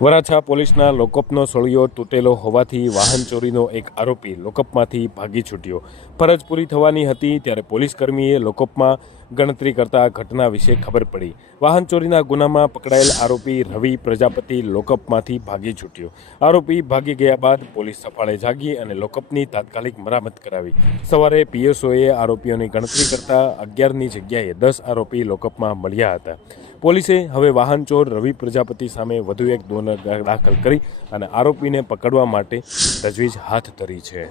વરાછા પોલીસના લોકઅપનો સળિયો તૂટેલો હોવાથી વાહન ચોરીનો એક આરોપી લોકઅપમાંથી ભાગી છૂટ્યો. ફરજ પૂરી થવાની હતી ત્યારે પોલીસકર્મીએ લોકઅપમાં ગણતરી કરતા ઘટના વિશે ખબર પડી. વાહન ચોરીના ગુનામાં પકડાયેલ આરોપી રવિ પ્રજાપતિ લોકઅપમાંથી ભાગી છૂટ્યો. આરોપી ભાગી ગયા બાદ પોલીસ સફાળે જાગી અને લોકઅપની તાત્કાલિક મરામત કરાવી. સવારે પીએસઓએ આરોપીઓની ગણતરી કરતા 11ની જગ્યાએ 10 આરોપી લોકઅપમાં મળ્યા હતા. પોલીસે હવે વાહન ચોર રવિ પ્રજાપતિ સામે વધુ એક ગુનો દાખલ કરી અને આરોપીને પકડવા માટે તજવીજ હાથ ધરી છે.